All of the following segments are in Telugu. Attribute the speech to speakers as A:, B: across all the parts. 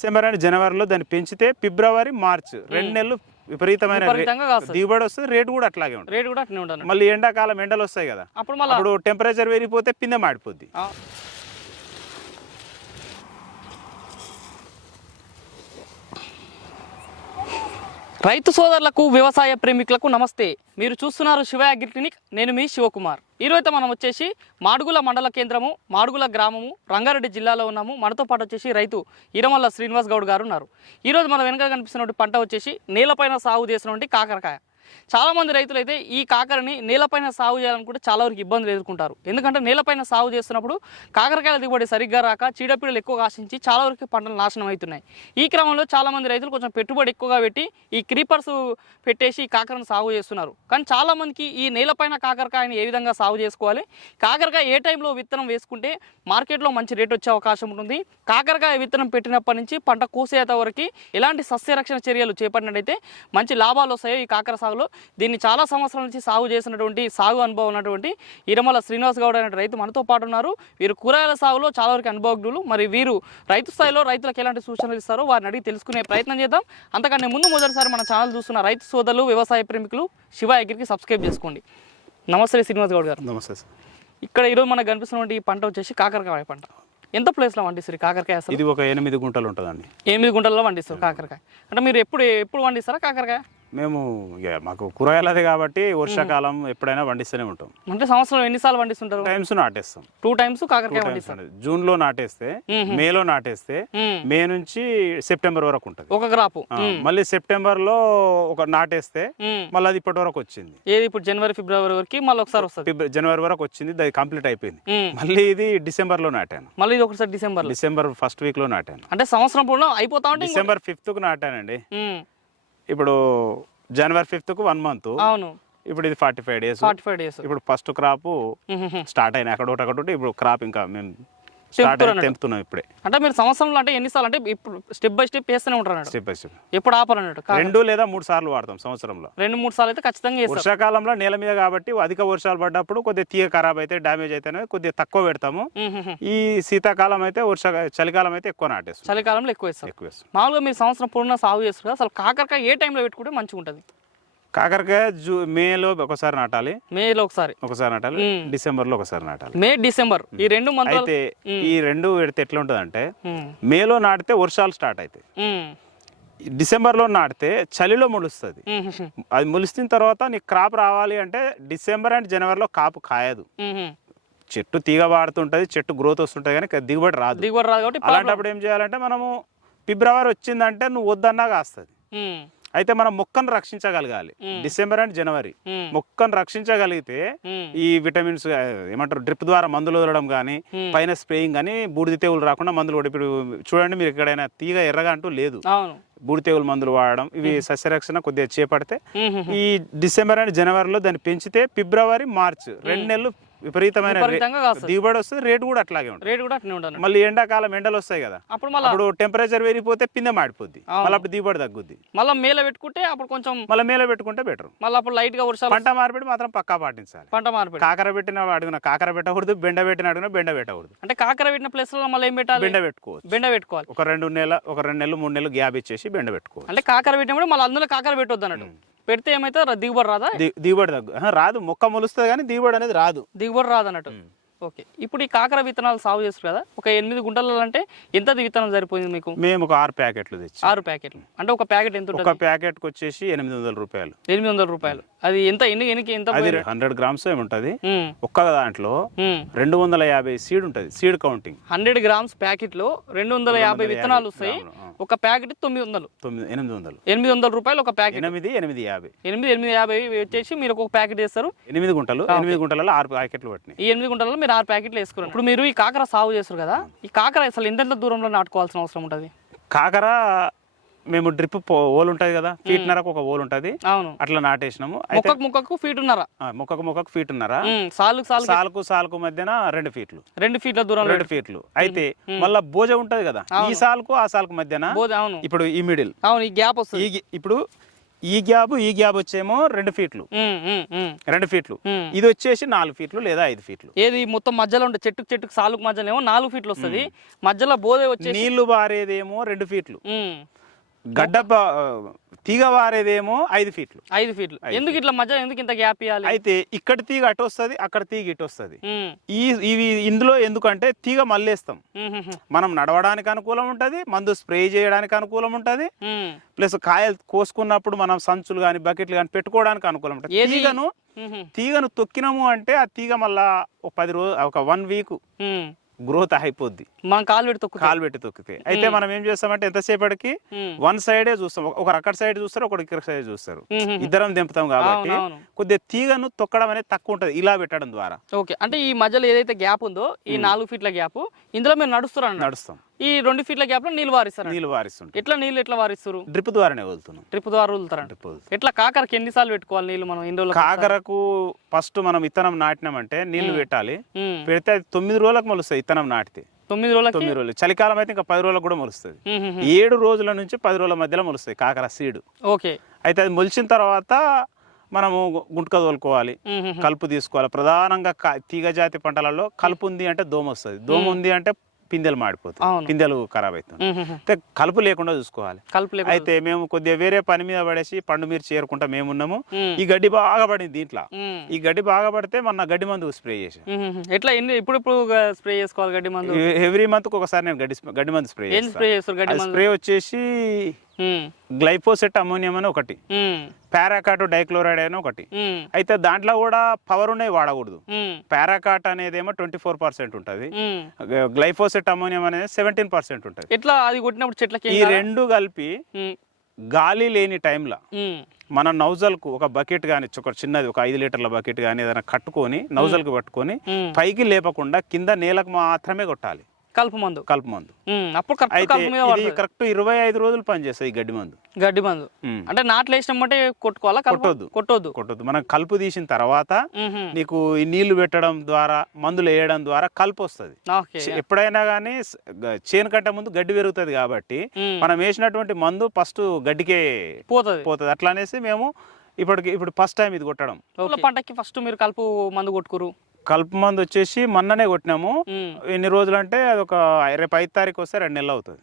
A: డిసెంబర్ అండ్ జనవరిలో దాన్ని పెంచితే ఫిబ్రవరి మార్చ్ రెండు నెలలు విపరీతమైన దిగుబడి వస్తుంది రేటు కూడా అట్లాగే ఉంటుంది.
B: రేట్ కూడా అట్నే ఉండను
A: మళ్ళీ ఎండాకాలం ఎండలు వస్తాయి కదా.
B: అప్పుడు మళ్ళీ
A: అప్పుడు టెంపరేచర్ పెరిగిపోతే పిందె మాడిపోద్ది.
B: రైతు సోదరులకు వ్యవసాయ ప్రేమికులకు నమస్తే. మీరు చూస్తున్నారు శివ అగ్రి క్లినిక్. నేను మీ శివకుమార్. ఈరోజు మనం వచ్చేసి మాడుగుల మండల కేంద్రము మాడుగుల గ్రామము రంగారెడ్డి జిల్లాలో ఉన్నాము. మనతో పాటు వచ్చేసి రైతు ఈరమల్ల శ్రీనివాస్ గౌడ్ గారు ఉన్నారు. ఈరోజు మన వెనక కనిపిస్తున్నటువంటి పంట వచ్చేసి నేలపైన సాగు చేసినటువంటి కాకరకాయ. చాలామంది రైతులు అయితే ఈ కాకరని నేలపైన సాగు చేయాలనుకుంటే చాలా వరకు ఇబ్బందులు ఎదుర్కొంటారు. ఎందుకంటే నేలపైన సాగు చేస్తున్నప్పుడు కాకరకాయల దిగుబడి సరిగ్గా రాక చీడపీడలు ఎక్కువగా ఆశించి చాలా వరకు పంటలు నాశనం అవుతున్నాయి. ఈ క్రమంలో చాలామంది రైతులు కొంచెం పెట్టుబడి ఎక్కువగా పెట్టి ఈ క్రీపర్స్ పెట్టేసి ఈ కాకరను సాగు చేస్తున్నారు. కానీ చాలా మందికి ఈ నేలపైన కాకరకాయని ఏ విధంగా సాగు చేసుకోవాలి? కాకరకాయ ఏ టైంలో విత్తనం వేసుకుంటే మార్కెట్లో మంచి రేట్ వచ్చే అవకాశం ఉంటుంది. కాకరకాయ విత్తనం పెట్టినప్పటి నుంచి పంట కోసేంత వరకు ఎలాంటి సస్యరక్షణ చర్యలు చేపట్టినట్టయితే మంచి లాభాలు వస్తాయో ఈ కాకర సాగులో దీన్ని చాలా సంవత్సరాల నుంచి సాగు చేసినటువంటి సాగు అనుభవం ఉన్నటువంటి ఇరమల శ్రీనివాస్ గౌడ్ అనే రైతు మనతో పాటు ఉన్నారు. వీరు కూరగాయల సాగులో చాలా వరకు అనుభవజ్ఞులు. మరి వీరు రైతు స్థాయిలో రైతులకు ఎలాంటి సూచనలు ఇస్తారో వారిని అడిగి తెలుసుకునే ప్రయత్నం చేద్దాం. అంతకంటే ముందు మొదటిసారి మన ఛానల్ చూస్తున్న రైతు సోదరులు వ్యవసాయ ప్రేమికులు శివ అగ్రికి సబ్స్క్రైబ్ చేసుకోండి. నమస్తే శ్రీనివాస్ గౌడ్ గారు.
A: నమస్తే సార్.
B: ఇక్కడ ఈరోజు మనకు కనిపిస్తున్నటువంటి ఈ పంట వచ్చేసి కాకరకాయ పంట. ఎంత ప్లేస్లో పండిస్తారు ఈ కాకరకాయ
A: ఇది ఒక ఎనిమిది గుంటలు ఉంటుందండి.
B: ఎనిమిది గుంటల్లో పండిస్తారు కాకరకాయ. అంటే మీరు ఎప్పుడు ఎప్పుడు పండిస్తారా కాకరకాయ?
A: మేము మాకు కూరగాయలది కాబట్టి వర్షాకాలం ఎప్పుడైనా పండిస్తూనే ఉంటాం.
B: అంటే సంవత్సరం ఎన్నిసార్లు పండిస్తుంటారు?
A: టైమ్స్ నాటేస్తాం.
B: టూ టైమ్స్ కాకరకాయ
A: అనేది. జూన్లో నాటేస్తే మేలో నాటేస్తే. మే నుంచి సెప్టెంబర్ వరకు ఉంటుంది.
B: ఒక గ్రాపు
A: ఆ, మళ్ళీ సెప్టెంబర్లో ఒక నాటేస్తే. మళ్ళీ అది ఇప్పటి వరకు వచ్చింది.
B: ఏది ఇప్పుడు జనవరి ఫిబ్రవరి వరకు మళ్ళీ ఒకసారి వస్తుంది.
A: జనవరి వరకు వచ్చింది అది కంప్లీట్ అయిపోయింది. మళ్ళీ ఇది డిసెంబర్లో నాటాను.
B: మళ్ళీ ఇది ఒకసారి డిసెంబర్
A: డిసెంబర్ ఫస్ట్ వీక్లో నాటాను.
B: అంటే సంవత్సరం పూర్ణ అయిపోతా
A: డిసెంబర్ ఫిఫ్త్కు నాటానండి ఇప్పుడు జనవరి ఫిఫ్త్కు వన్ మంత్
B: అవును.
A: ఇప్పుడు ఇది forty five days
B: forty five days
A: ఇప్పుడు ఫస్ట్ క్రాప్ స్టార్ట్ అయినాయి. అక్కడ ఒకటి ఒకటి ఇప్పుడు క్రాప్ ఇంకా మేము తెంపుతున్నాం ఇప్పుడే.
B: అంటే మీరు సంవత్సరంలో అంటే ఎన్నిసార్లు అంటే ఇప్పుడు స్టెప్ బై స్టెప్ వేస్తూనే ఉంటారు
A: స్టెప్ బై స్టెప్.
B: ఎప్పుడు ఆపాలన్నట్టు
A: రెండు లేదా మూడు సార్లు వాడతాం సంవత్సరంలో.
B: రెండు మూడు సార్లు అయితే ఖచ్చితంగా
A: వర్షాకాలంలో నేల మీద కాబట్టి అధిక వర్షాలు పడ్డప్పుడు కొద్దిగా తీగ ఖరాబ్ అయితే డ్యామేజ్ అయితేనే కొద్దిగా తక్కువ పెడతాము. ఈ శీతాకాలం అయితే వర్ష చలికాలం అయితే ఎక్కువ నాటేస్తాం.
B: చలికాలంలో ఎక్కువ వేస్తారు.
A: ఎక్కువ వేస్తాం.
B: మామూలుగా మీరు సంవత్సరం పూర్ణ సాగు చేస్తారు అసలు కాకరకాయ ఏ టైంలో పెట్టుకుంటే మంచిగా ఉంటుంది
A: కాకరకాయ జూ మేలో ఒకసారి నాటాలి.
B: మేలో ఒకసారి.
A: ఒకసారి నాటాలి.
B: మ్మ్.
A: డిసెంబర్లో ఒకసారి నాటాలి.
B: May December. ఈ రెండు
A: అయితే ఈ రెండు పెడితే ఎట్లా ఉంటుంది అంటే మేలో నాటితే వర్షాలు స్టార్ట్ అవుతాయి
B: ఉమ్,
A: డిసెంబర్లో నాటితే చలిలో మొలుస్తుంది. అది మొలిసిన తర్వాత నీకు క్రాప్ రావాలి అంటే డిసెంబర్ అండ్ జనవరిలో కాపు కాయదు. చెట్టు తీగ వాడుతుంటుంది చెట్టు గ్రోత్ వస్తుంటుంది కానీ దిగుబడి రాదు.
B: దిగుబడి రాదు కాబట్టి
A: అలాంటప్పుడు ఏం చేయాలంటే మనము ఫిబ్రవరి వచ్చిందంటే నువ్వు వద్దన్నా కాస్తుంది. అయితే మనం మొక్కను రక్షించగలగాలి. డిసెంబర్ అండ్ జనవరి. మొక్కను రక్షించగలిగితే ఈ విటమిన్స్ ఏమంటారు డ్రిప్ ద్వారా మందులు వదలడం కానీ. పైన స్ప్రేయింగ్ కానీ బూడిద తెగులు రాకుండా మందులు కొట్టి ఇప్పుడు చూడండి మీరు ఎక్కడైనా తీగ ఎర్రగా అంటూ లేదు. బూడిద తెగులు మందులు వాడడం ఇవి సస్యరక్షణ కొద్దిగా చేపడితే ఈ డిసెంబర్ అండ్ జనవరిలో దాన్ని పెంచితే ఫిబ్రవరి మార్చ్ రెండు నెలలు విపరీతమైన దిగుబడి వస్తుంది రేటు కూడా అట్లాగే ఉంటుంది.
B: రేట్ కూడా అట్నే ఉండను
A: మళ్ళీ ఎండాకాలం ఎండలు వస్తాయి కదా
B: అప్పుడు మళ్ళీ
A: అప్పుడు టెంపరేచర్ పెరిగిపోతే పిందె మాడిపోద్ది. మళ్ళీ అప్పుడు దిగుబడి తగ్గుద్ది.
B: మళ్ళీ మేల పెట్టుకుంటే అప్పుడు కొంచెం
A: మళ్ళీ మేలో పెట్టుకుంటే బెటర్
B: మళ్ళీ అప్పుడు లైట్గా వర్షాలు
A: పంట మార్పిడి మాత్రం పక్కా పాటించాలి.
B: పంట మార్పిడి.
A: కాకర పెట్టిన అడుగున కాకర పెట్టకూడదు బెండ పెట్టిన అడుగున బెండ పెట్టకూడదు.
B: అంటే కాకర పెట్టిన ప్లేస్లో మళ్ళీ ఏం పెట్టాలి?
A: బెండ పెట్టుకోవచ్చు.
B: బెండ పెట్టుకోవాలి.
A: ఒక రెండు నెల ఒక రెండు నెలలు మూడు నెలలు గ్యాప్ ఇచ్చేసి బెండ పెట్టుకోవచ్చు.
B: అంటే కాకర పెట్టినప్పుడు మళ్ళీ అందులో కాకర పెట్టొద్దు అన్నట్టు పెడితే ఏమైతే దిగుబడి రాదా?
A: దిగుబడి తగ్గు. రాదు. మొక్క మొలుస్తుంది కానీ దిగుబడి అనేది రాదు.
B: దిగుబడి రాదు అన్నట్టు. ఓకే. ఇప్పుడు ఈ కాకర విత్తనాలు సాగు చేస్తారు కదా ఒక ఎనిమిది గుంటలలో అంటే ఎంత విత్తనం సరిపోయింది మీకు?
A: మేము ఒక ఆరు ప్యాకెట్లు తెచ్చి.
B: ఆరు ప్యాకెట్లు. అంటే ఒక ప్యాకెట్ ఎంత
A: ఒక ప్యాకెట్కి వచ్చేసి ఎనిమిది వందల రూపాయలు.
B: ఎనిమిది వందల రూపాయలు. అది ఎంత ఎన్ని ఎనికి ఎంత
A: అది హండ్రెడ్ గ్రామ్స్ ఏముంటుంది
B: ఉమ్,
A: ఒక్క దాంట్లో. రెండు వందల యాభై సీడ్ ఉంటుంది సీడ్ కౌంటింగ్.
B: హండ్రెడ్ గ్రామ్స్ ప్యాకెట్లో రెండు వందల యాభై విత్తనాలు వస్తాయి. ఒక ప్యాకెట్ తొమ్మిది వందలు.
A: తొమ్మిది ఎనిమిది వందలు.
B: ఎనిమిది వందల రూపాయలు ఒక ప్యాకెట్.
A: ఎనిమిది ఎనిమిది యాభై.
B: ఎనిమిది ఎనిమిది యాభై వచ్చేసి మీరు ఒక ప్యాకెట్ వేస్తారు.
A: ఎనిమిది గుంటలు ఎనిమిది గుంటలలో ఆరు ప్యాకెట్లు పట్టినాయి.
B: ఈ ఎనిమిది గుంటలలో మీరు ఆరు ప్యాకెట్లు వేసుకున్నారు. ఇప్పుడు మీరు ఈ కాకర సాగు చేస్తారు కదా ఈ కాకర అసలు ఎంతెంత దూరంలో నాటుకోవాల్సిన అవసరం ఉంటుంది?
A: కాకర మేము డ్రిప్ ఓల్ ఉంటుంది కదా ఫీట్ నరకు ఒక ఓల్ ఉంటుంది.
B: అవును.
A: అట్లా నాటేసినాము.
B: ముక్కకు ముక్కకు ఫీట్ ఉన్నారా?
A: మొక్కకు మొక్కకు ఫీట్ ఉన్నారా?
B: సాలుకు సాలు
A: సాలుకు సాలుకు మధ్యన రెండు ఫీట్లు
B: రెండు ఫీట్ల దూరంలో
A: రెండు ఫీట్లు అయితే మళ్ళా భోజ ఉంటది కదా ఈ సాలుకు ఆ సాలుకు మధ్యన ఇప్పుడు ఈ మిడిల్
B: అవును ఈ గ్యాప్ వస్తుంది.
A: ఇప్పుడు ఈ గ్యాప్ ఈ గ్యాప్ వచ్చేమో రెండు ఫీట్లు రెండు ఫీట్లు. ఇది వచ్చేసి నాలుగు ఫీట్లు లేదా ఐదు ఫీట్లు
B: ఏది మొత్తం మధ్యలో ఉంటే చెట్టుకు చెట్టుకు సాలుకు మధ్యలో ఏమో నాలుగు ఫీట్లు వస్తుంది. మధ్యలో బోధే వచ్చేసి
A: నీళ్ళు బారేదేమో రెండు ఫీట్లు గడ్డ తీగ వారేదేమో ఐదు ఫీట్లు.
B: ఐదు ఫీట్లు. ఎందుకు ఇట్లా మధ్యలో ఎందుకు ఇంత గ్యాప్ ఇవ్వాలి
A: అయితే ఇక్కడ తీగ అటు వస్తుంది అక్కడ తీగ ఇటు వస్తుంది. ఈ ఇవి ఇందులో ఎందుకంటే తీగ
B: ఉమ్,
A: మనం నడవడానికి అనుకూలం ఉంటుంది మందు స్ప్రే చేయడానికి అనుకూలం ఉంటుంది. ప్లస్ కాయలు కోసుకున్నప్పుడు మనం సంచులు కానీ బకెట్లు కానీ పెట్టుకోవడానికి అనుకూలం ఉంటుంది? తీగను తీగను తొక్కినాము అంటే ఆ తీగ మళ్ళా ఒక పది రోజు ఒక వన్ వీక్. గ్రోత్ అయిపోద్ది.
B: మనం కాలు పెట్టి తొక్కు
A: కాలు పెట్టి తొక్కితే అయితే మనం ఏం చేస్తామంటే ఎంతసేపటికి వన్ సైడే చూస్తాం. ఒక- ఒకరు అక్కడ సైడ్ చూస్తారు ఒకరు ఇక్కడ సైడ్ చూస్తారు. ఇద్దరం దింపుతాం కాబట్టి. కొద్దిగా తీగను తొక్కడం అనేది తక్కువ ఉంటుంది. ఇలా పెట్టడం ద్వారా.
B: ఓకే. అంటే ఈ మధ్యలో ఏదైతే గ్యాప్ ఉందో ఈ నాలుగు ఫీట్ల గ్యాప్ ఇందులో మీరు నడుస్తారు
A: నడుస్తాం.
B: ఈ రెండు ఫీట్ల గ్యాప్లో నీళ్ళు వారిస్తారు
A: నీళ్ళు వారిస్తుంటాం
B: ఎట్లా నీళ్ళు ఎట్లా వారిస్తారు?
A: డ్రిప్ ద్వారానే వదులుతున్నాం.
B: ట్రిప్ ద్వారా వదులుతారంట.
A: డ్రిప్ వదులుతాం.
B: ఎట్లా కాకరకి ఎన్నిసార్లు పెట్టుకోవాలి నీళ్ళు మనం ఎన్ని రోజులకు
A: కాకరకు ఫస్ట్ మనం విత్తనం నాటినామంటే నీళ్ళు పెట్టాలి. పెడితే అది తొమ్మిది రోజులకు మొలుస్తుంది విత్తనం నాటితే.
B: తొమ్మిది రోజులకి?
A: తొమ్మిది రోజులు. చలికాలం అయితే ఇంకా పది రోజులకు కూడా మొలుస్తుంది. ఏడు రోజుల నుంచి పది రోజుల మధ్యలో మొలుస్తాయి కాకర సీడు.
B: ఓకే.
A: అయితే అది మొలిచిన తర్వాత మనము గుంటక తోలుకోవాలి. కలుపు తీసుకోవాలి. ప్రధానంగా తీగ జాతి పంటలలో కలుపు ఉంది అంటే దోమ వస్తుంది. దోమ ఉంది అంటే పిందెలు మాడిపోతాయి
B: అవును.
A: పిందెలు ఖరాబ్ అవుతుంది. అయితే కలుపు లేకుండా చూసుకోవాలి.
B: కలుపు
A: అయితే మేము కొద్దిగా వేరే పని మీద పడేసి పండు మీరు చేరుకుంటా మేమున్నాము. ఈ గడ్డి బాగా పడింది దీంట్లో. ఈ గడ్డి బాగా పడితే మొన్న గడ్డి మందు స్ప్రే
B: ఉమ్. ఎట్లా ఎన్ని ఇప్పుడు ఇప్పుడు స్ప్రే చేసుకోవాలి గడ్డి మందు?
A: ఎవ్రీ మంత్ ఒకసారి నేను గడ్డి గడ్డి మందు స్ప్రే
B: స్ప్రే
A: స్ప్రే వచ్చేసి గ్లైఫోసెట్ అమోనియం అని ఒకటి. పారాకాట్ డైక్లోరైడ్ అని ఒకటి. అయితే దాంట్లో కూడా పవర్ ఉన్నాయి వాడకూడదు. పారాకాట్ అనేదేమో ట్వంటీ ఫోర్ పర్సెంట్ ఉంటుంది. గ్లైఫోసెట్ అమోనియం అనేది సెవెంటీన్ పర్సెంట్ ఉంటుంది.
B: ఎట్లా అది కొట్టినప్పుడు చెట్లకి
A: ఈ? రెండు కలిపి గాలి లేని టైంలో మన నౌజల్కు ఒక బకెట్ కానీ ఒక చిన్నది ఒక ఐదు లీటర్ల బకెట్ కానీ ఏదైనా కట్టుకొని నౌజల్కి పట్టుకొని. పైకి లేపకుండా కింద నేలకు మాత్రమే కొట్టాలి.
B: కలుపు మందు.
A: కలుపు మందు.
B: అప్పుడు కరెక్ట్
A: కరెక్ట్ ఇరవై ఐదు రోజులు పనిచేస్తుంది ఈ గడ్డి మందు.
B: గడ్డి మందు. అంటే నాట్లు వేసినమ్మంటే కొట్టుకోవాలా?
A: కొట్టొద్దు.
B: కొట్టొద్దు.
A: కొట్టద్దు. మనం కలుపు తీసిన తర్వాత. నీకు ఈ నీళ్ళు పెట్టడం ద్వారా మందులు వేయడం ద్వారా కలుపు వస్తుంది. ఎప్పుడైనా కానీ చేను కంటే ముందు గడ్డి పెరుగుతుంది కాబట్టి. మనం వేసినటువంటి మందు ఫస్ట్ గడ్డికే
B: పోతుంది.
A: పోతుంది. అట్లా అనేసి మేము ఇప్పటికి ఇప్పుడు ఫస్ట్ టైం ఇది కొట్టడం.
B: పంటకి ఫస్ట్ మీరు కలుపు మందు కొట్టుకురు
A: కలుపు మందు వచ్చేసి మొన్ననే కొట్టినాము. ఎన్ని రోజులు అంటే అది ఒక రేపు ఐదు తారీఖు వస్తే రెండు నెలలు అవుతుంది.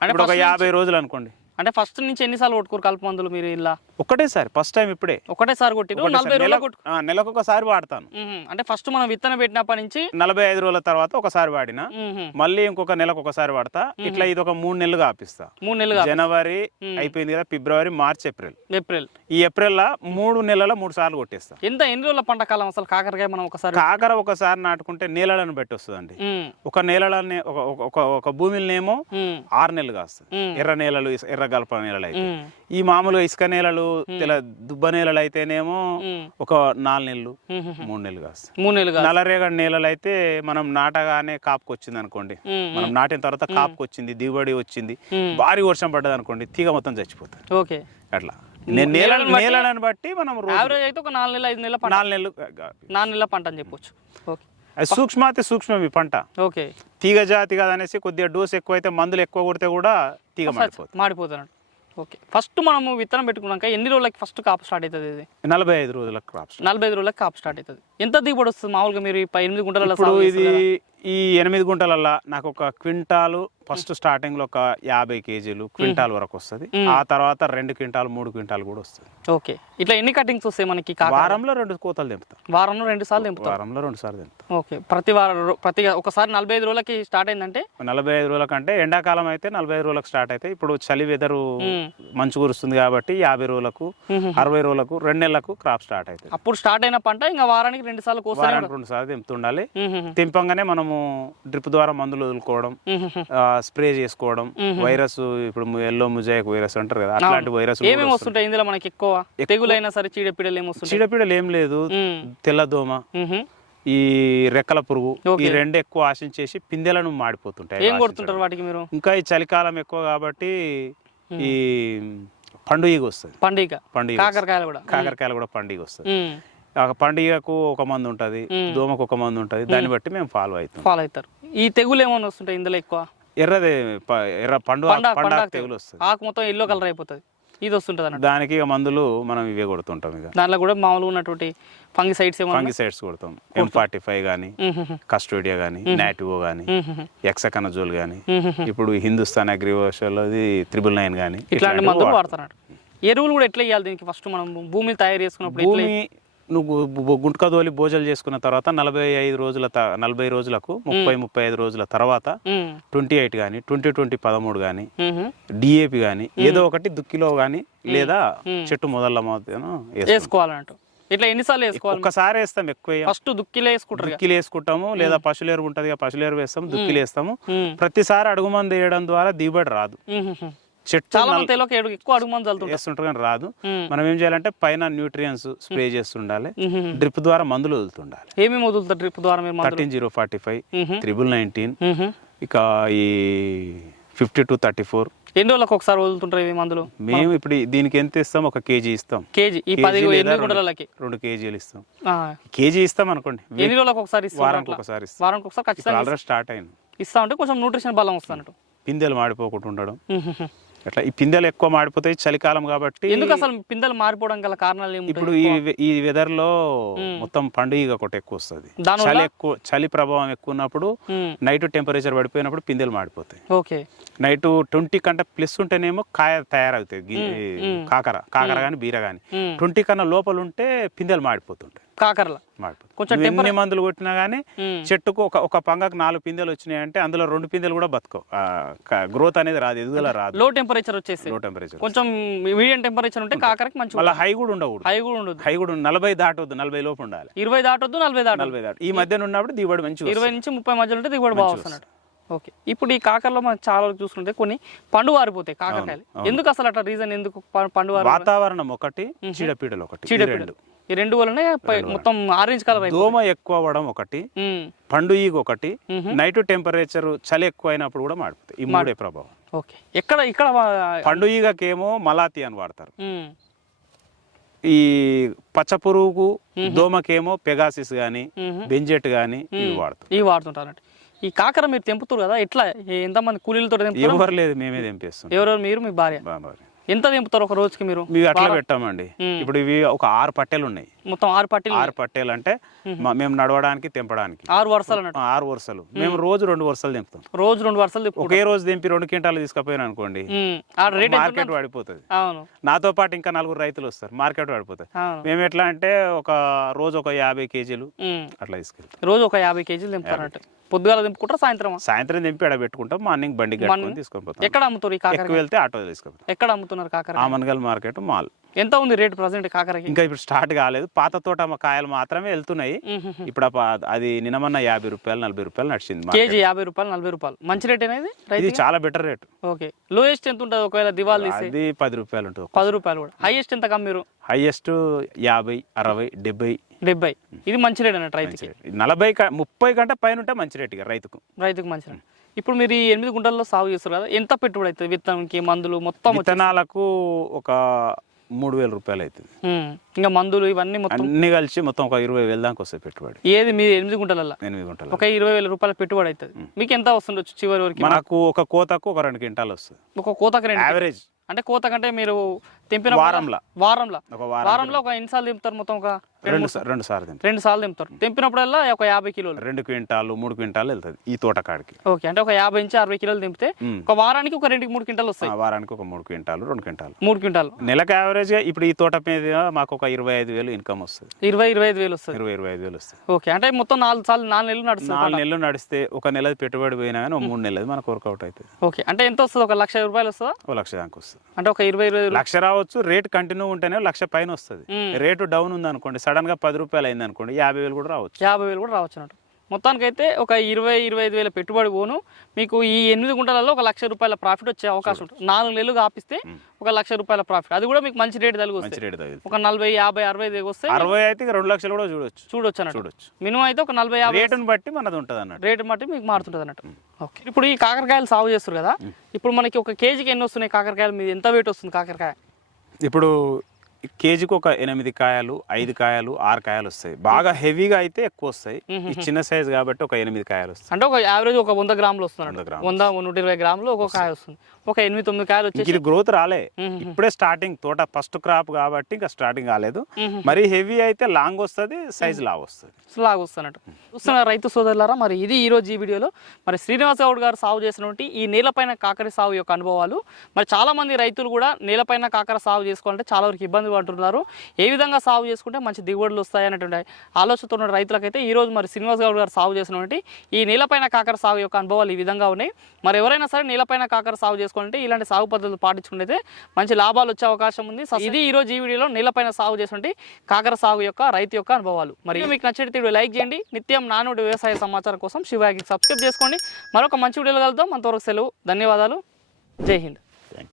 B: అంటే
A: ఇప్పుడు ఒక యాభై రోజులు అనుకోండి.
B: అంటే ఫస్ట్ నుంచి ఎన్నిసార్లు కొట్టుకోరు కలుపు మందులు మీరు ఇలా?
A: ఒకటేసారి ఫస్ట్ టైం ఇప్పుడే.
B: ఒకటేసారి కొట్టిరు
A: ఒకటేసారి.
B: నలభై రోజులు కొట్టు
A: నెలకు ఒకసారి వాడతాను.
B: అంటే ఫస్ట్ మనం విత్తనం పెట్టినప్పటి నుంచి
A: నలభై ఐదు రోజుల తర్వాత ఒకసారి వాడిన. మళ్ళీ ఇంకొక నెలకు ఒకసారి వాడతా. ఇట్లా ఇది ఒక మూడు నెలలుగా ఆపిస్తా
B: మూడు నెలలుగా
A: జనవరి అయిపోయింది కదా ఫిబ్రవరి మార్చ్ ఏప్రిల్.
B: ఏప్రిల్.
A: ఈ ఏప్రిల్ లా మూడు నెలల మూడు సార్లు కొట్టేస్తా.
B: ఎంత ఎన్ని రోజుల పంట కాలం అసలు? కాకరకాయ మనం ఒకసారి
A: కాకర ఒకసారి నాటుకుంటే నేలలను బట్టి వస్తుందండి ఒక నేలలని ఒక ఒక- భూమిలనేమో ఆరు నెలలు కాస్తుంది ఎర్ర నేలలు ఎర్ర గల్ప నేలలు అయితే. ఈ మామూలుగా ఇసుక నేలలు తెల దుబ్బ నేలలు అయితేనేమో ఒక నాలుగు నెలలు. మూడు నెలలు కాస్తాయి
B: మూడు నెలలుగా
A: నల్లరేగడి నేలలు అయితే మనం నాటగానే కాపుకి వచ్చింది అనుకోండి మనం నాటిన తర్వాత కాపుకి వచ్చింది దిగుబడి వచ్చింది. భారీ వర్షం పడ్డది అనుకోండి తీగ మొత్తం చచ్చిపోతుంది.
B: ఓకే.
A: అట్లా.
B: నేలను బట్టి-
A: మనం రోజు
B: యావరేజ్ అయితే ఒక నాలుగు నెలలు ఐదు నెలల
A: నాలుగు నెలలు
B: నాలుగు నెలల పంట అని చెప్పొచ్చు. ఓకే.
A: అది సూక్ష్మాతి సూక్ష్మం ఈ పంట.
B: ఓకే.
A: తీగ జాతి కదా అనేసి కొద్దిగా డోస్ ఎక్కువ అయితే మందులు ఎక్కువ కొడితే కూడా తీగ మాడిపోతుంది.
B: మాడిపోతున్నాడు ఓకే. ఫస్ట్ మనము విత్తనం పెట్టుకున్నాక ఎన్ని రోజులకి ఫస్ట్ కాపు స్టార్ట్ అవుతుంది ఇది?
A: నలభై ఐదు రోజుల క్రాప్స్
B: నలభై ఐదు రోజులకి కాపు స్టార్ట్ అవుతుంది. ఎంత దిగుబడి వస్తుంది మామూలుగా మీరు ఎనిమిది గుంటల
A: ఇప్పుడు ఇది ఈ ఎనిమిది గుంటలల్లా నాకు ఒక క్వింటాలు ఫస్ట్ స్టార్టింగ్లో ఒక యాభై కేజీలు క్వింటాల్ వరకు వస్తుంది. ఆ తర్వాత రెండు క్వింటాల్ మూడు క్వింటాల్ కూడా వస్తుంది.
B: ఓకే. ఇట్లా ఎన్ని కటింగ్స్ వస్తాయి మనకి
A: వారంలో రెండు కోతలు దింపుతాం
B: వారంలో రెండు సార్లు దింపుతాం
A: వారంలో రెండు సార్లు దింపుతాం
B: ఓకే. ప్రతి వారం ప్రతి ఒకసారి నలభై ఐదు రోజులకి స్టార్ట్ అయిందంటే?
A: నలభై ఐదు రోజుల కంటే ఎండాకాలం అయితే నలభై ఐదు రోజులకు స్టార్ట్ అయితే ఇప్పుడు చలి వెదరు. మంచు కురుస్తుంది కాబట్టి యాభై రోజులకు. అరవై రోజులకు రెండు నెలలకు క్రాప్ స్టార్ట్ అవుతుంది.
B: అప్పుడు స్టార్ట్ అయిన పంట ఇంకా వారానికి రెండు సార్లు
A: వారానికి రెండు సార్లు దింపుతుండాలి
B: మ్మ్.
A: తెంపంగానే మనము డ్రిప్ ద్వారా మందులు వదులుకోవడం స్ప్రే చేసుకోవడం వైరస్ ఇప్పుడు ఎల్లో ముజాయిక్ వైరస్ అంటారు కదా అట్లాంటి వైరస్
B: ఏమేమి వస్తుంటాయి. ఇందులో మనకి ఎక్కువ? తెగులైనా సరే చీడపీడలు ఏమి వస్తుంటాయి?
A: చీడపీడలు ఏం లేదు. తెల్లదోమ. ఈ రెక్కల పురుగు. ఈ రెండు ఎక్కువ ఆశించేసి పిందెలను మాడిపోతుంటాయి
B: ఏం. కొడుతుంటారు వాటికి మీరు?
A: ఇంకా ఈ చలికాలం ఎక్కువ కాబట్టి ఈ పండుగ వస్తుంది.
B: పండుగ.
A: పండుగ
B: కాకరకాయలు కూడా.
A: కాకరకాయలు కూడా పండుగ వస్తుంది. పండుగకు ఒక మందు ఉంటుంది దోమకు ఒక మందు ఉంటుంది దాన్ని బట్టి మేము ఫాలో అవుతాం.
B: ఫాలో అవుతారు. ఈ తెగులు ఏమైనా వస్తుంటాయి ఇందులో ఎక్కువ?
A: ఎర్రది ఎర్ర పండు తెగులు వస్తుంది.
B: ఆకు మొత్తం ఎల్లో కలర్ అయిపోతుంది. ఇది వస్తుంటుంది
A: దానికి మందులు మనం ఇవే కొడుతుంటాం ఇక.
B: దాంట్లో కూడా మామూలుగా ఉన్నటువంటి ఫంగి సైడ్స్ ఏమన్నా?
A: ఫంగిసైడ్స్ కొడతాం. ఎం ఫార్టీ ఫైవ్ కానీ కస్టోడియా కానీ నాటివో కానీ ఎక్సకనజోల్ కానీ ఇప్పుడు హిందుస్థాన్ అగ్రివోషల్ది త్రిబుల్ నైన్ కానీ
B: ఇట్లాంటి మందులు వాడుతున్నాడు ఎరువులు కూడా ఎట్లా వేయాలి దీనికి? ఫస్ట్ మనం భూమిని తయారు చేసుకున్నప్పుడు
A: భూమి నువ్వు గుంటక తోలి భోజలు చేసుకున్న తర్వాత నలభై ఐదు రోజుల నలభై రోజులకు ముప్పై ముప్పై ఐదు రోజుల తర్వాత ట్వంటీ ఎయిట్ కానీ ట్వంటీ ట్వంటీ పదమూడు కానీ డిఏపి కానీ ఏదో ఒకటి దుక్కిలో కానీ లేదా చెట్టు మొదల.
B: వేసుకోవాలన్నట్టు ఇట్లా ఎన్నిసార్లు వేసుకోవాలి?
A: ఒక్కసారి వేస్తాం ఎక్కువ.
B: ఫస్ట్ దుక్కిలో వేసుకుంటారు.
A: దుక్కిలు వేసుకుంటాము లేదా పశువులేరు ఉంటుంది కదా పశువులేరు వేస్తాము దుక్కిలు వేస్తాము. ప్రతిసారి అడుగు మంది వేయడం ద్వారా దిగుబడి రాదు. చెట్టు
B: చాలా మంది తెలియక ఏడు ఎక్కువ అడుగు మంది చల్లుతుంటారు.
A: వేస్తుంటారు కానీ రాదు. మనం ఏం చేయాలంటే పైన న్యూట్రియన్స్ స్ప్రే చేస్తుండాలి. డ్రిప్ ద్వారా మందులు వదులుతుండాలి.
B: ఏమేమి వదులుతారు డ్రిప్ ద్వారా మీరు
A: thirteen zero forty five triple nineteen. ఇక ఈ ఫిఫ్టీ టూ థర్టీ ఫోర్.
B: ఎన్ని రోజులకు ఒకసారి వదులుతుంటారు ఇవి మందులు?
A: మేము ఇప్పుడు దీనికి ఎంత ఇస్తాం? ఒక కేజీ ఇస్తాం.
B: కేజీ ఈ పది
A: రెండు-
B: గుంటలకి
A: రెండు కేజీలు ఇస్తాం. కేజీ ఇస్తాం అనుకోండి.
B: ఎన్ని రోజులకు ఒకసారి
A: వారానికి? ఒకసారి ఇస్తాం.
B: వారానికి ఒకసారి ఖచ్చితంగా
A: స్టార్ట్ అయింది.
B: ఇస్తా ఉంటే కొంచెం న్యూట్రిషన్ బలం వస్తున్నట్టు
A: పిందెలు మాడిపోకుండా ఉండడం. అట్లా ఈ పిందెలు ఎక్కువ మాడిపోతాయి చలికాలం కాబట్టి
B: ఎందుకు అసలు పిందెలు మారిపోవడం గల కారణాలు
A: ఇప్పుడు ఈ ఈ వెదర్లో మొత్తం పండుగ ఒకటి ఎక్కువ వస్తుంది? చలి ఎక్కువ చలి ప్రభావం ఎక్కువ ఉన్నప్పుడు నైట్ టెంపరేచర్ పడిపోయినప్పుడు పిందెలు మాడిపోతాయి.
B: ఓకే.
A: నైట్ ట్వంటీ కంటే ప్లస్ ఉంటేనేమో కాయ తయారవుతాయి కాకర కాకర కానీ బీర కానీ. ట్వంటీ కన్నా లోపల ఉంటే పిందెలు మాడిపోతుంటాయి.
B: కాకరల. కొంచెం
A: మందులు కొట్టినా కానీ
B: మ్మ్.
A: చెట్టుకు ఒక ఒక పంగకు నాలుగు పిందెలు వచ్చినాయంటే అందులో రెండు పిందెలు కూడా బతకవు. గ్రోత్ అనేది రాదు ఎదుగుదల రాదు.
B: లో టెంపరేచర్ వచ్చేసి.
A: లో టెంపరేచర్
B: కొంచెం మీడియం టెంపరేచర్ ఉంటే కాకరకి మంచి
A: మళ్ళీ హై కూడా ఉండకూడదు.
B: హై కూడా ఉండదు.
A: హై కూడా నలభై దాటొద్దు నలభై లోపు ఉండాలి.
B: ఇరవై దాటొద్దు నలభై దాటొద్దు.
A: నలభై దాటి ఈ మధ్యన ఉన్నప్పుడు దిగుబడి మంచిగా
B: ఇరవై నుంచి ముప్పై మధ్యలో ఉంటే దిగుబడి బాగా వస్తున్నట్టు ఓకే. ఇప్పుడు ఈ కాకరలో మనం చాలా వరకు చూసుకుంటే కొన్ని పండు వారిపోతాయి కాకరకాయలు. ఎందుకు అసలు అట్లా రీజన్ ఎందుకు పండు వారి?
A: వాతావరణం ఒకటి చీడపీడలు ఒకటి.
B: చీడపీడలు.
A: రెండు.
B: ఈ రెండు వల్లనే పై- మొత్తం ఆరెంజ్ కలర్
A: దోమ ఎక్కువ అవ్వడం ఒకటి పండు ఈగ ఒకటి నైట్ టెంపరేచర్ చలి ఎక్కువ అయినప్పుడు కూడా మాడిపోతాయి ఈ మూడే ప్రభావం.
B: ఓకే. ఎక్కడ ఇక్కడ
A: పండు ఈగకేమో మలాతి అని వాడతారు. ఈ పచ్చపురుగు దోమకేమో పెగాసిస్ గాని. బెంజెట్ గాని ఇవి వాడతాం
B: ఇవి వాడుతుంటారంట ఈ కాకర మీరు తెంపుతారు కదా ఎట్లా? ఎంతమంది కూలీలతో
A: ఎవరు లేదు మేమే తెంపేస్తాం.
B: ఎవరెవరు? మీరు మీ భార్య. ఎంత తెంపుతారు ఒక రోజుకి మీరు?
A: మేము అట్లా పెట్టామండి. ఇప్పుడు ఇవి ఒక ఆరు పట్టెలు ఉన్నాయి.
B: మొత్తం ఆరు పట్టీలు.
A: ఆరు పట్టెలు అంటే మేము. నడవడానికి తెంపడానికి.
B: ఆరు వరుసలు
A: ఆరు వరుసలు. మేము. రోజు రెండు వరుసలు తెంపుతాం.
B: రోజు రెండు వరుసలు
A: ఒకే రోజు తెంపి రెండు క్వింటాలు తీసుకుపోయాను అనుకోండి మార్కెట్ పడిపోతుంది నాతో పాటు ఇంకా నలుగురు రైతులు వస్తారు. మార్కెట్ పడిపోతుంది మేము ఎట్లా అంటే ఒక రోజు ఒక యాభై కేజీలు అట్లా తీసుకెళ్తాం.
B: రోజు ఒక యాభై కేజీలు తెంపుతారంట పొద్దుగాల తెంపుకుంటారా సాయంత్రం
A: సాయంత్రం తెంపి ఆడ పెట్టుకుంటాం మార్నింగ్ బండి తీసుకొని పోతాం
B: ఎక్కడ అమ్ముతారు ఈ కాకర
A: వెళ్తే ఆటో తీసుకుపోతాం.
B: ఎక్కడ అమ్ముతున్నారు కాకర
A: ఆమన్గల్ మార్కెట్ మాల్.
B: ఎంత ఉంది రేట్ ప్రజెంట్ కాకరకి
A: ఇంకా ఇప్పుడు స్టార్ట్ కాలేదు. పాత తోట కాయలు మాత్రమే వెళ్తున్నాయి. ఇప్పుడు అది నిన్నమన్న యాభై రూపాయలు నలభై రూపాయలు నడిచింది.
B: కేజీ యాభై రూపాయలు నలభై రూపాయలు. మంచి రేట్ అనేది
A: ఇది చాలా బెటర్ రేట్.
B: ఓకే. లోయెస్ట్ ఎంత ఉంటుంది ఒకవేళ దివాళీ తీస్తే
A: అది పది రూపాయలు ఉంటుంది
B: పది రూపాయలు కూడా. హైయెస్ట్ ఎంత కమ్మిరు
A: హైయెస్ట్ యాభై అరవై డెబ్బై
B: డెబ్బై. ఇది మంచి రేట్ అన్నట్టు రైతుకి.
A: నలభై ముప్పై కంటే పైన ఉంటే మంచి రేట్ రైతుకు.
B: రైతుకు మంచి రేట్. ఇప్పుడు మీరు ఈ ఎనిమిది గుంటల్లో సాగు చేస్తారు కదా ఎంత పెట్టుబడి అవుతుంది విత్తనంకి మందులు మొత్తం
A: విత్తనాలకు ఒక మూడు వేల రూపాయలు అవుతుంది.
B: ఇంకా మందులు ఇవన్నీ మొత్తం?
A: అన్ని కలిసి మొత్తం ఒక ఇరవై వేల దాకా వస్తాయి పెట్టుబడి.
B: ఏది మీ ఎనిమిది గుంటలల్లో?
A: ఎనిమిది గుంటలు
B: ఒక ఇరవై వేల రూపాయల పెట్టుబడి అవుతుంది. మీకు ఎంత వస్తుండొచ్చు చివరి వరకు?
A: మనకు ఒక కోతకు ఒక రెండు క్వింటాలు వస్తుంది.
B: ఒక కోతకు రెండు
A: యావరేజ్.
B: అంటే కోత కంటే మీరు తెంపిన
A: వారంలా.
B: వారంలో.
A: ఒక వారం
B: వారంలో ఒక ఎన్నిసార్లు తెంపుతారు మొత్తం ఒక
A: రెండు రెండు సార్లు
B: రెండు సార్లు తెంపుతారు. తెంపినప్పుడల్లా ఒక యాభై కిలోలు.
A: రెండు క్వింటాలు మూడు క్వింటాలు వెళ్తుంది ఈ తోట కాడికి
B: ఓకే అంటే ఒక యాభై నుంచి అరవై కిలోలు తెంపితే
A: మ్మ్.
B: ఒక వారానికి ఒక రెండు మూడు క్వింటాలు వస్తాయి.
A: వారానికి ఒక మూడు క్వింటాలు రెండు క్వింటాలు.
B: మూడు క్వింటాలు.
A: నెలకు యావరేజ్గా ఇప్పుడు ఈ తోట మీద మాకు ఒక ఇరవై ఐదు వేలు ఇన్కమ్ వస్తుంది.
B: ఇరవై ఇరవై ఐదు వేలు వస్తుంది.
A: ఇరవై ఇరవై ఐదు వేలు వస్తుంది.
B: ఓకే అంటే మొత్తం నాలుగు సార్లు నాలుగు నెలలు నడుస్తుంది
A: నాలుగు నెలలు నడిస్తే ఒక నెలది పెట్టుబడి పోయినా కానీ ఒక మూడు నెలది మనకు వర్కౌట్ అవుతుంది.
B: ఓకే అంటే ఎంత వస్తుంది? ఒక లక్ష రూపాయలు వస్తుందా?
A: ఓ లక్ష దాకా వస్తుంది.
B: అంటే ఒక ఇరవై
A: లక్ష రావచ్చు రేట్ కంటిన్యూ ఉంటేనే లక్ష పైన వస్తుంది. రేటు డౌన్ ఉంది అనుకోండి సడన్గా పది రూపాయలు అయింది అనుకోండి యాభై వేలు కూడా రావచ్చు.
B: యాభై వేలు కూడా రావచ్చు అన్నట్టు మొత్తానికైతే ఒక ఇరవై ఇరవై ఐదు వేల పెట్టుబడి పోను. మీకు ఈ ఎనిమిది గుంటలలో ఒక లక్ష రూపాయల ప్రాఫిట్ వచ్చే అవకాశం ఉంటుంది. నాలుగు నెలలు కాపిస్తే ఒక లక్ష రూపాయల ప్రాఫిట్. అది కూడా మీకు మంచి రేట్
A: తగులుతుంది
B: ఒక నలభై యాభై అరవై ఐదు వస్తే
A: అరవై అయితే రెండు లక్షలు కూడా చూడొచ్చు.
B: చూడొచ్చు అన్నట్టు.
A: చూడొచ్చు.
B: మినిమం అయితే ఒక నలభై యాభై
A: రేటుని బట్టి మనది ఉంటుంది అన్నట్టు.
B: రేటు బట్టి మీకు మారుతుంటుంది అన్నట్టు. ఓకే. ఇప్పుడు ఈ కాకరకాయలు సాగు చేస్తారు కదా ఇప్పుడు మనకి ఒక కేజీకి ఎన్ని వస్తున్నాయి కాకరకాయలు? మీద ఎంత వెయిట్ వస్తుంది కాకరకాయ?
A: ఇప్పుడు కేజీకి ఒక ఎనిమిది కాయలు ఐదు కాయలు ఆరు కాయలు వస్తాయి. బాగా హెవీగా అయితే ఎక్కువ వస్తాయి. ఈ చిన్న సైజ్ కాబట్టి ఒక ఎనిమిది కాయలు వస్తాయి.
B: అంటే ఒక యావరేజ్ ఒక వంద గ్రాములు వస్తుంది
A: వంద
B: నూట ఇరవై గ్రాములు ఒక కాయ వస్తుంది. ఒక ఎనిమిది తొమ్మిది కాయలు
A: ఇంక
B: వచ్చేసి
A: ఇది గ్రోత్ రాలే. ఇప్పుడే స్టార్టింగ్ తోట ఫస్ట్ క్రాప్ కాబట్టి ఇంకా స్టార్టింగ్ కాలేదు. మరి హెవీ అయితే లాంగ్ వస్తుంది సైజ్ లావ్ వస్తుంది.
B: లాగా వస్తున్నట్టు చూస్తున్న రైతు సోదరులారా మరి ఇది ఈ రోజు ఈ వీడియోలో మరి శ్రీనివాస గౌడ్ గారు సాగు చేసినటువంటి ఈ నేలపైన కాకర సాగు యొక్క అనుభవాలు. మరి చాలా మంది రైతులు కూడా నేలపైన కాకర సాగు చేసుకోవాలంటే చాలా వరకు ఇబ్బంది అంటున్నారు. ఏ విధంగా సాగు చేసుకుంటే మంచి దిగుబడులు వస్తాయి అనేటువంటి ఆలోచనతో ఉన్న రైతులకైతే ఈ రోజు మరి శ్రీనివాస్ గౌడ్ గారు సాగు చేసినటువంటి ఈ నేలపైన కాకర సాగు యొక్క అనుభవాలు ఈ విధంగా ఉన్నాయి. మరి ఎవరైనా సరే నేలపైన కాకర సాగు చేసుకుంటే ఇలాంటి సాగు పద్ధతులు పాటించుకుంటే మంచి లాభాలు వచ్చే అవకాశం ఉంది. ఇది ఈ రోజు ఈ వీడియోలో నేలపైన సాగు చేసినటువంటి కాకర సాగు యొక్క రైతు యొక్క అనుభవాలు. మరి మీకు నచ్చితే లైక్ చేయండి. నిత్యం నానుడి వ్యవసాయ సమాచారం కోసం శివాకి సబ్స్క్రైబ్ చేసుకోండి. మరొక మంచి వీడియోలు కలుద్దాం. అంతవరకు సెలవు. ధన్యవాదాలు. జై హింద్.